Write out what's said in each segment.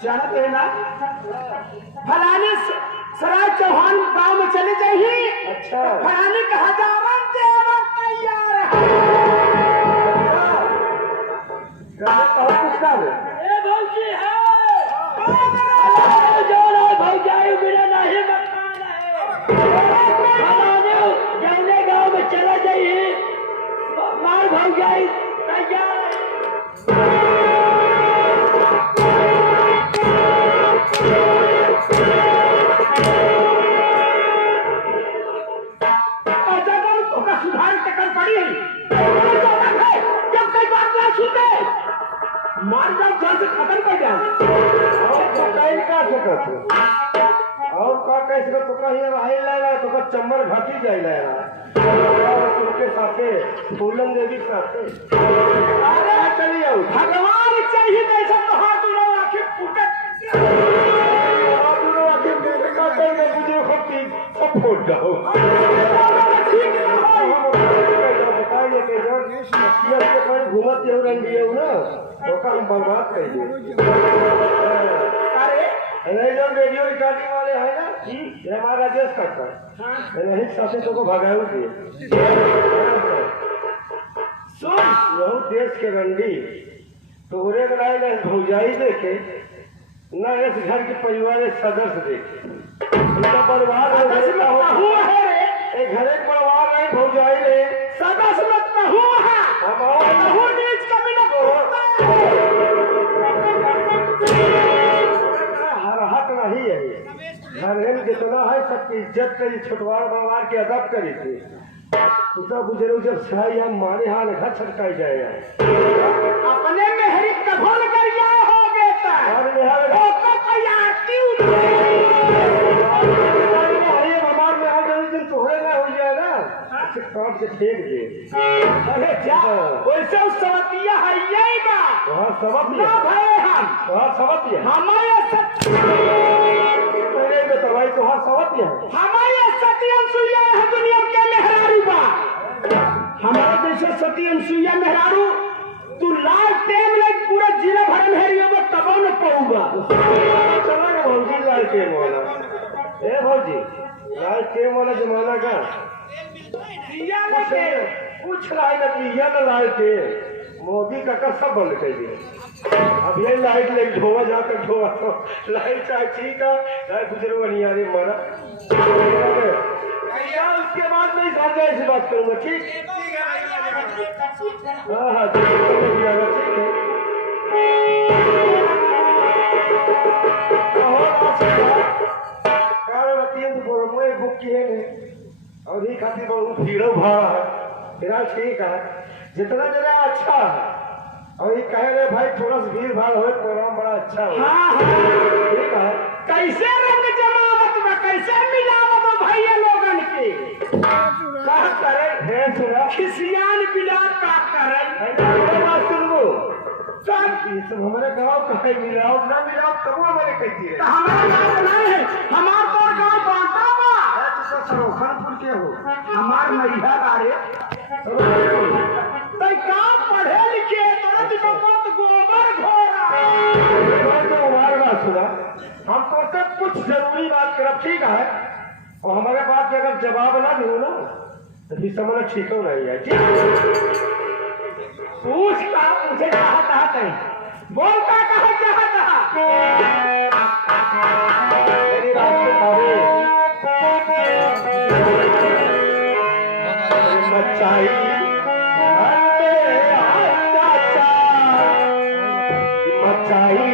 जानते हैं ना, फलाने सराय चौहान गांव में चले जाइए। अच्छा। फलाने का हजारन देवर तैयार है। ए भौजी है, भौजाई बिना नहीं मकान है। फलाने जौने गांव में चला जाइए, मार भौजाई तैयार है। मार जाओ जल से खत्म कर जाओ। और का कैसे तो कहीं रही लाया तो का चम्बर घाटी जाई लाया और उनके साथे फूलन देवी साथे। अरे चलिए भगवान चाहिए ऐसा तो हाथ उड़ाओ आखिर फूटे दोनों आखिर में का कर दे मुझे खपी सब फूट जाओ। ठीक है बताइए कि जो नसियत के पर घूमत जो रंगी है ना तो का हम बर्बाद कर दिए। अरे जो रेडियो रिकॉर्डिंग वाले हैं ना ये हमारा राजेश करता है नहीं साथे तो को भगाऊ दिए। सुन यहू देश के रंडी तोहरे बनाए गए भौजाई देखे न इस घर के परिवार के सदस्य देखे इनका परिवार हुआ है एक घर एक परिवार नहीं भौजाई रे सदस्य मत हुआ है हमारा नीच कभी न हर हक नहीं है घर जितना है सबकी इज्जत करी छुटवार बड़वार के अदब करी थी उसका गुजरो जब सही हम मारे हाल घर छटकाई जाएगा अपने मेहरी कभोल कर हो बेटा काट के फेंक दे। अरे जा वैसे सवतिया है यही का वहाँ सबक ना भरे हम वहाँ सबक है हमारे पहले में तो भाई वहाँ सबक है हमारे सत्यम सुइया है दुनिया के मेहरारू बा हमारे जैसे सत्यम सुइया मेहरारू तू लाल टेम लाइक पूरा जिला भर मेहरियों में तबो न पाऊंगा। चला ना भौजी लाल टेम वाला ए भौजी लाल टेम वाला जमाना का कुछ लाइन पिया न लाल टेम मोदी का सब बंद कर दिया। अब यही लाइट लेके ढोवा जाकर ढोवा तो लाइट चाहे ठीक है लाइट गुजरो नहीं आ रही माना उसके बाद मैं समझा ऐसी बात करूंगा ठीक। हाँ हाँ ठीक है बुक किए और ये खातिर बहुत भीड़ो भाड़ा है फिर ठीक है जितना जरा अच्छा है और ये कह रहे भाई थोड़ा सा भीड़ भाड़ हो प्रोग्राम बड़ा अच्छा हो। हाँ ठीक है कैसे रंग जमावत में कैसे मिलावत भैया लोगन के क्या करे खिसियान बिलार का करे बात सुनबो सब हमारे गाँव का है मिलाओ ना मिलाओ तब हमारे कहती है हमारा गाँव नहीं है हमार तो गाँव बांटा बा सरोखनपुर के हो हमार मैया गाड़े तो गाँव पढ़े लिखे तुरंत बहुत गोबर घोरा तो हमारे बात सुना हम तो सब कुछ जरूरी बात करब ठीक है और हमारे बात के अगर जवाब ना दो ना तो फिर समझ ठीक हो नहीं है ठीक पूछ का मुझे चाहता है बोल का कहा चाहता मेरी बात बतावे मचाई मचाई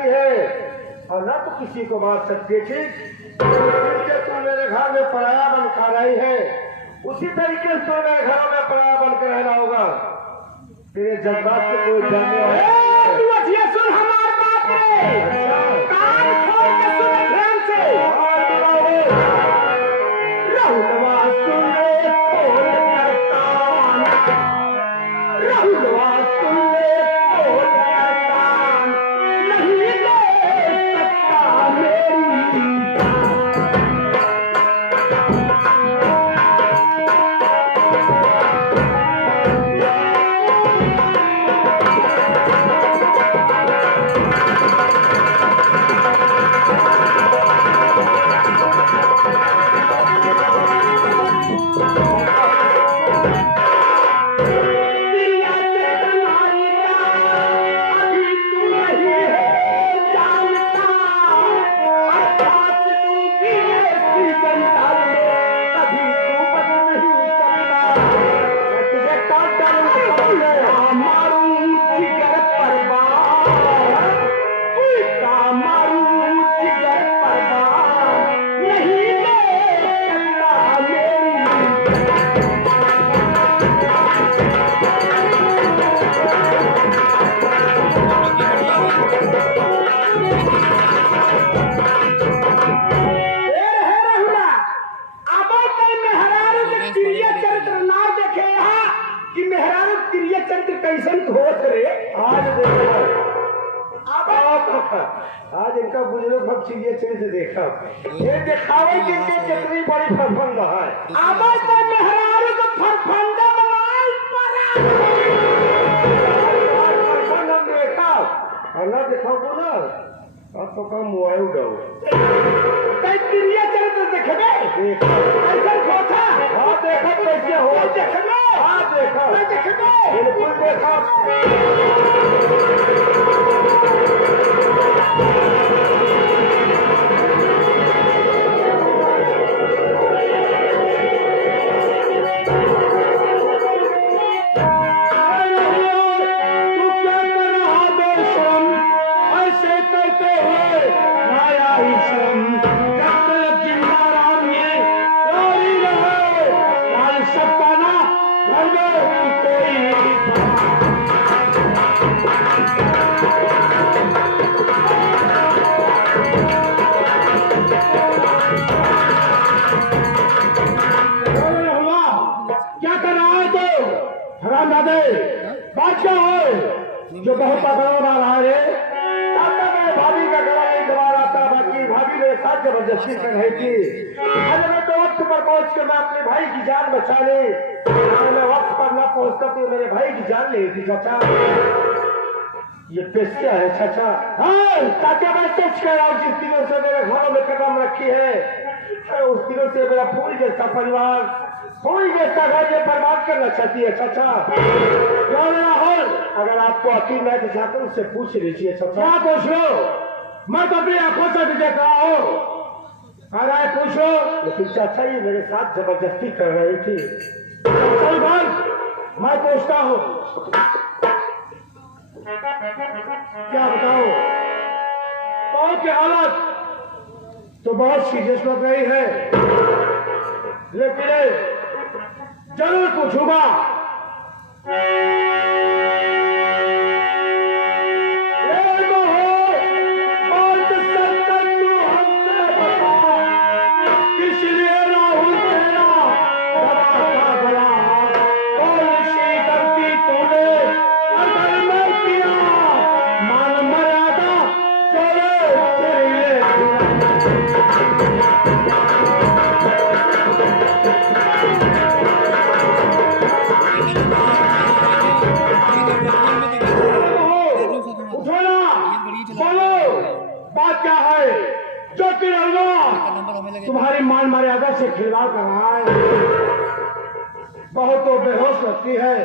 सकती है और न तो किसी को मार सकती है। ठीक तू मेरे घर में पराया बन कर रही है, उसी तरीके से तो मेरे घरों में पराया बनकर रहना होगा। तेरे जज्बात से कोई डरने वाला ए, तू अजिया सुन हमार बात रे। कान खोल के सुन ध्यान से। रहुलवा सुन ले खोल कर कान, रहुलवा सुन ले खोल कर कान, नहीं ले सकता मेरी आज इनका बुजुर्ग भक्त चिड़िया चिड़ी से देखा ये दिखावे कि इनके कितनी बड़ी फरफंद है। अब तो मेहरारू को फरफंदा बनाई पड़ा। फरफंद हम देखा अल्लाह दिखाओ को ना अब तो कम मोबाइल उठाओ कई चिड़िया चरित्र देखबे देखा ऐसा खोथा। हाँ देखा कैसे हो देखबे हाँ देखा देखबे बिल्कुल देखा। बात क्या है जो बहुत पकड़ा रहा है? मैं भाभी का गला नहीं दबा रहा था, बाकी भाभी मेरे साथ जबरदस्ती कर रही थी। अरे मैं तो वक्त पर पहुंच के मैं अपने भाई की जान बचा ली। मैं वक्त पर न पहुंचता तो मेरे भाई की जान ले थी। चाचा ये पेशिया है चाचा। हाँ चाचा मैं सच कह रहा हूँ, जिस दिनों से मेरे घरों में कदम रखी है उस दिनों से मेरा फूल जैसा परिवार फूल जैसा घर ये बर्बाद करना चाहती है चाचा। अगर आपको यकीन नहीं चाहते उससे पूछ लीजिए चाचा। क्या पूछ लो? मैं तो अपनी आंखों से भी देख रहा हूँ। अरे पूछो। लेकिन चाचा ये मेरे साथ जबरदस्ती कर रही थी। चल भाई मैं पूछता हूँ। क्या बताओ? बहुत की हालत तो बहुत सीरियस लग रही है, लेकिन जरूर पूछूंगा। तुम्हारी मान मर्यादा से खिलवाड़ कर रहा है। बहुत तो बेहोश लगती है।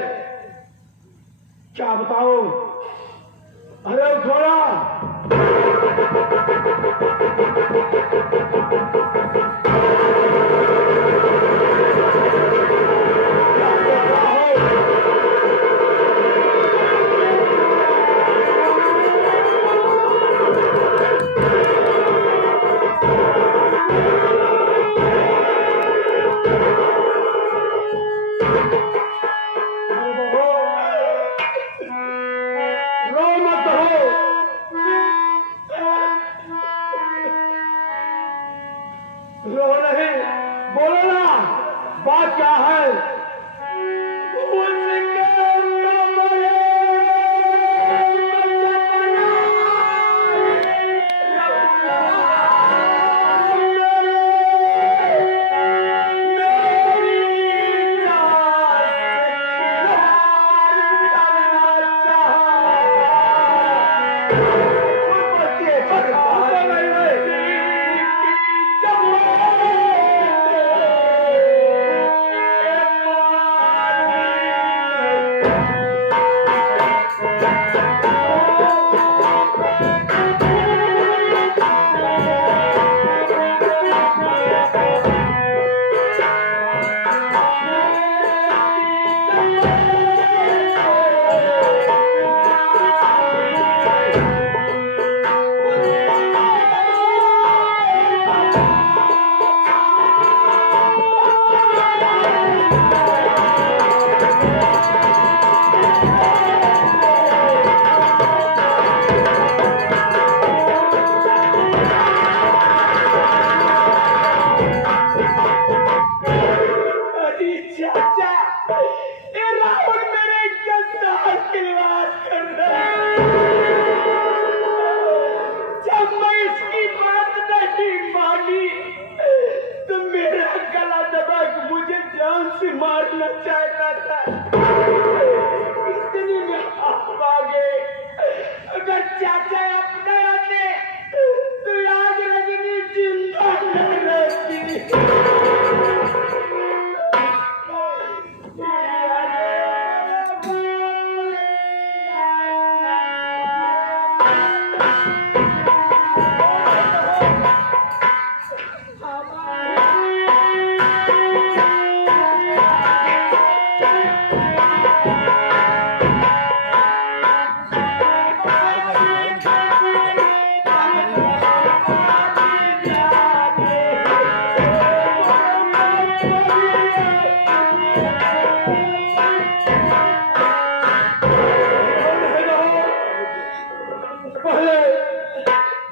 क्या बताओ? अरे उठोड़ा बोलो ना, बात क्या है? मारना चाहता था, इतनी में आप आ गए। अगर चाचा अपने आते तो आज रजनी जिंदा न रहती।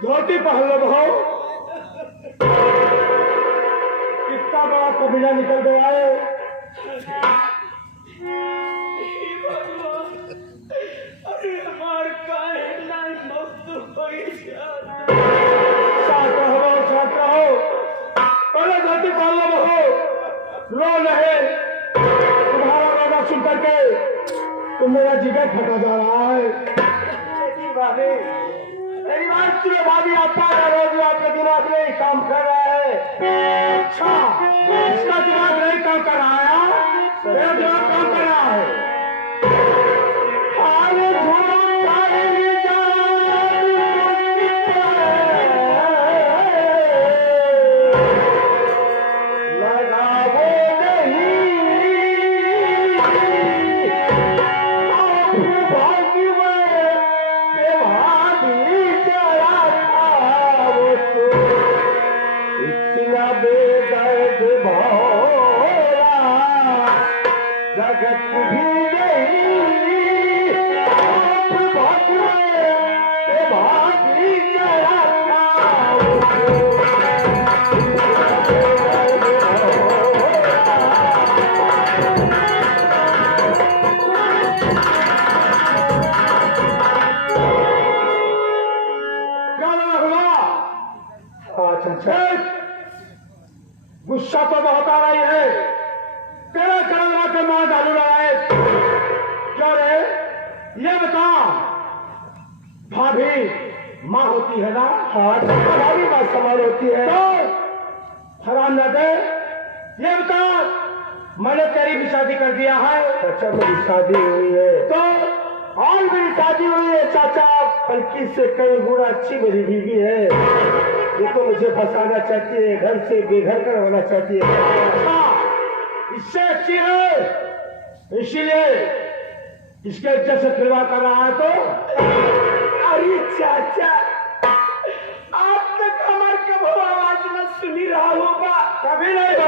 धोती पहन लो भाव, कितना बड़ा कबीला निकल गया है। अरे हमार काहे नहीं मस्त होई जाता। शांत रहो, पहले धोती पहन लो भाव, रो नहीं। तुम्हारा रोना सुन करके तो मेरा जिगर फटा जा रहा है। मेरी बात सुनो भाभी, आपका रोज आपके दिमाग में ही काम कर रहा है। अच्छा, इसका दिमाग नहीं काम कर रहा है, मेरा दिमाग काम कर रहा है। अरे जगत भी गुस्सा तो बहुत आ रही है, तेरा करना के मां डालू रहा है। क्यों रे, ये बता, भाभी माँ होती है ना? हाँ, भाभी माँ समान होती है। तो हराम ना दे, ये बता, मैंने तेरी भी शादी कर दिया है। अच्छा, मेरी शादी हुई है तो और मेरी शादी हुई है चाचा, बल्कि से कई गुना अच्छी मेरी बीवी है। ये तो मुझे फंसाना चाहती है, घर से बेघर करवाना चाहती है। अच्छा, इससे अच्छी है, इसीलिए इसके इज्जत से खिलवाड़ कर रहा है। तो अरे चाचा, आप तक हमारे कभी आवाज न सुनी रहा होगा। कभी नहीं हो,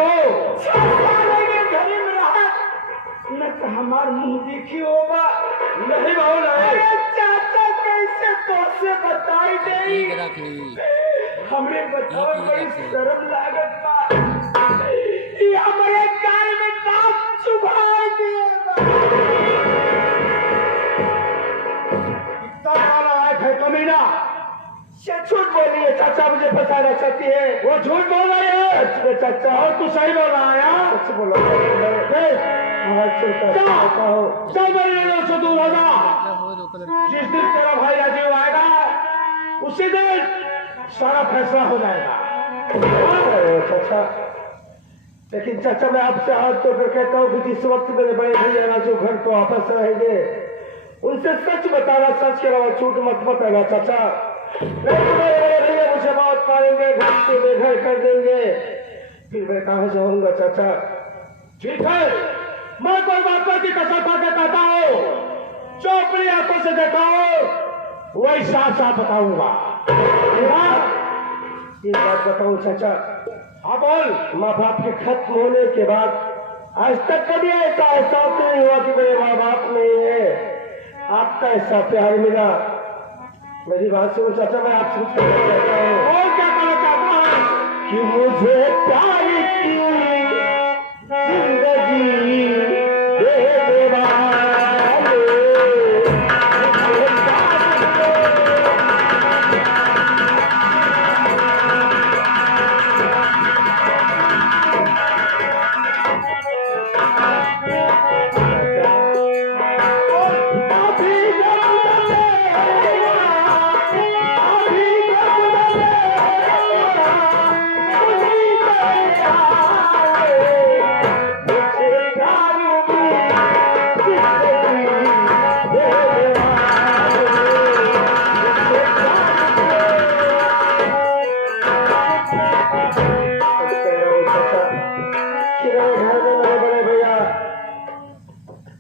घर में रहा न तो हमार मुंह देखी होगा। नहीं बहु नहीं। चाचा कैसे तो से बताई नहीं, हमरे बताओ बड़ी शर्म लागत बा। रही है चाचा, मुझे फंसाना चाहती है। वो झूठ बोल रही है। सच में चाचा, और तू सही बोल रहा है यार। सच बोलो। चल मेरी नजर से दूर होगा। जिस दिन तेरा भाई राजीव आएगा उसी दिन सारा फैसला हो जाएगा। चाचा, लेकिन चाचा मैं आपसे हाथ तोड़कर कहता हूँ कि जिस वक्त मेरे बड़े भैया राजू घर को वापस रहेंगे उनसे सच बताना, सच के अलावा झूठ मत बताना चाचा। नहीं तो मेरे बड़े भैया मुझे बहुत मारेंगे, घर से बेघर कर देंगे, फिर मैं कहाँ जाऊंगा चाचा। ठीक है, मैं कोई बात की कसम खा के कहता हूँ, जो अपनी आंखों से देखा हो वही साफ साफ बताऊंगा। एक बात बताऊं चाचा, हाँ बोल। माँ बाप के खत्म होने के बाद आज तक कभी ऐसा एहसास नहीं हुआ कि मेरे माँ बाप नहीं है। आपका ऐसा प्यार मिला। मेरी बात सुनो चाचा, मैं आपसे कुछ कहना चाहता हूँ। और क्या कहना चाहता है? कि मुझे प्यार की जिंदगी दे वाले,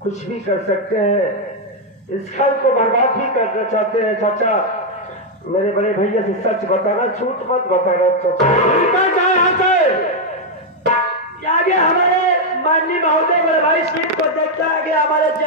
कुछ भी कर सकते हैं, इस घर को बर्बाद भी करना चाहते हैं चाचा। मेरे बड़े भैया से सच बताना, झूठ मत बताना चाचा। निकल जाए यहाँ से। आगे हमारे माननीय महोदय बड़े भाई स्वीट को देखता है कि हमारे